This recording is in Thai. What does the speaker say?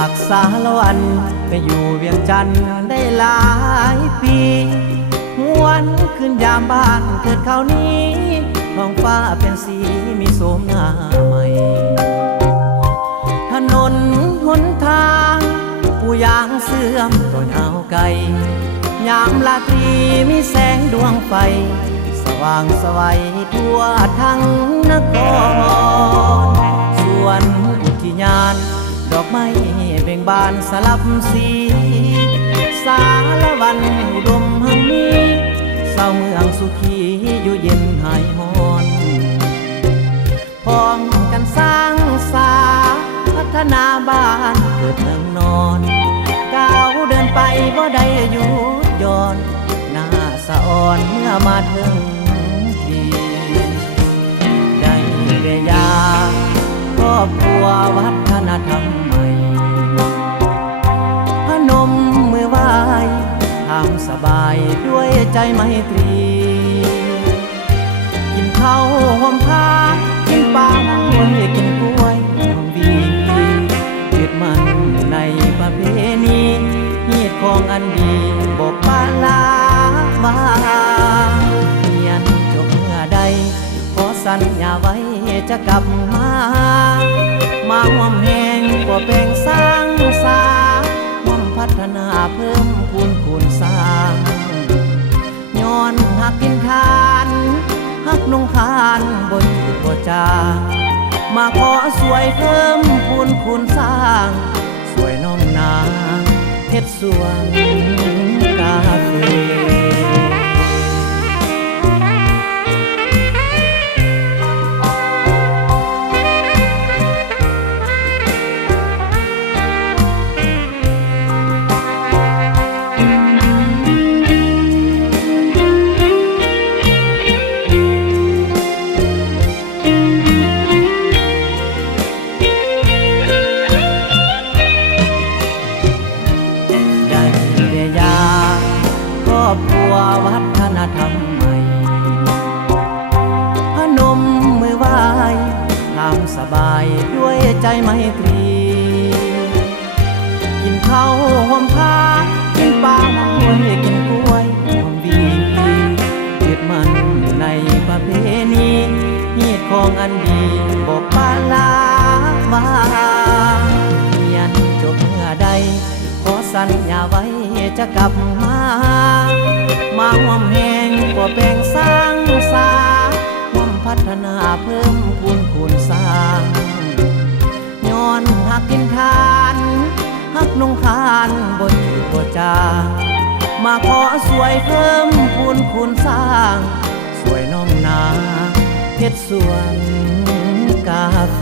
จากสารวันไปอยู่เวียงจันทร์ได้หลายปีหวนขึ้นยามบ้านเกิดเขานี้ท้องฟ้าเป็นสีมีโสมหน้าใหม่ถนนหนทางผู้ยางเสื่อมต้นเอาไก่ยามราตรีมีแสงดวงไฟสว่างสวัยทั่วทั้งนครส่วนอุทยานดอกไม้เบ่งบานสลับสีสารวันอุดมหังมีเศร้าเมืองสุขีอยู่เย็นหายหอนพร้อมกันสร้างสาพัฒนาบ้านเกิดเมืองนอนก้าวเดินไปบ่ได้หยุดย้อนหน้าสะอ่อนเมื่อมาถึงทีได้เวลาครอบครัววัฒนธรรมใหม่พนมมือไหว้ทำสบายด้วยใจไมตรีกินข้าวหอมผ้ากินปลาหวยกินกล้วยหอมวียึดมันในประเพณีฮีดของอันดีบอกปาลาวาเรียนจบเมื่อใดขอสัญญาไว้จะกลับมาห่วมแหงกว่าแปลงสร้างสาห่วมพัฒนาเพิ่มคูณสร้างย้อนหักกินทานหักนงคานบ่หยุดบ่จางมาขอสวยเพิ่มคูณสร้างสวยน้องนาเฮ็ดสวนกาแฟครอบครัววัฒนธรรมใหม่พนมมือไหว้ทำสบายด้วยใจไมตรีกินข้าวหอมผ้ากินปลาหวยกินกล้วยหอมวียึดมันในประเพณีฮีดของอันดีบอกปาลาวาเรียนจบเมื่อใดขอสัญญาไว้จะกลับมาห่วมแหงกว่าแปลงสร้างสาห่วมพัฒนาเพิ่มคูณสร้างย้อนหักกินทานหักนงคานบ่หยุดบ่จางมาขอสวยเพิ่มคูณสร้างสวยน้องนาเฮ็ดสวนกาแฟ